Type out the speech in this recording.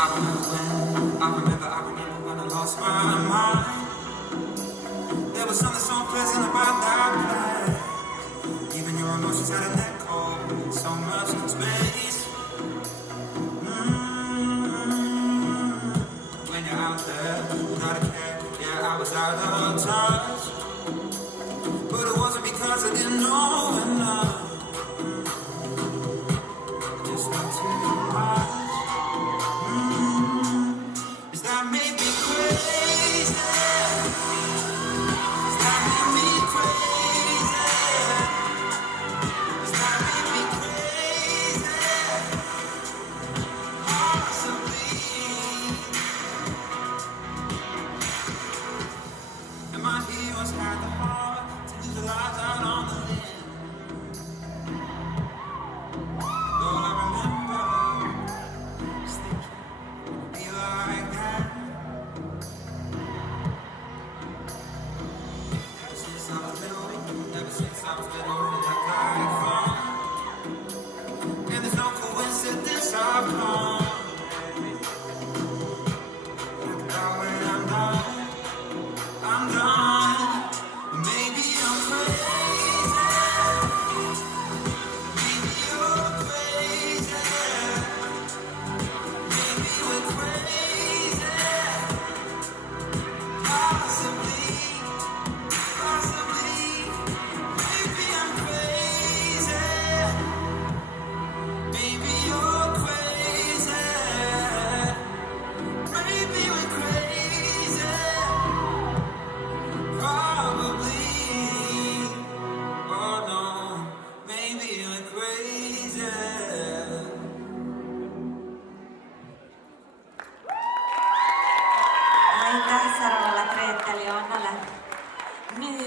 I remember when I lost my mind. There was something so pleasant about that place. Even your emotions had an echo, so much space. When you're out there without a care, yeah, I was out of touch. But it wasn't because I didn't know enough. I just knew too much. Is that made me crazy? Is that made me crazy? Is that made me crazy? Possibly. And my heroes had the heart to lose their lives out on the limb. All I remember is thinking it'd be like that. Ever since I was little, I like fun. And there's no coincidence I've come. Now when I'm done. Maybe I'm crazy. Maybe you're crazy. Maybe we're crazy. Possibly. Maybe I'm crazy. Maybe you're crazy. Maybe we're crazy. Probably. Oh no. Maybe we're crazy. Aitäh, Sarvale, Grete, Leonnale. Nüüd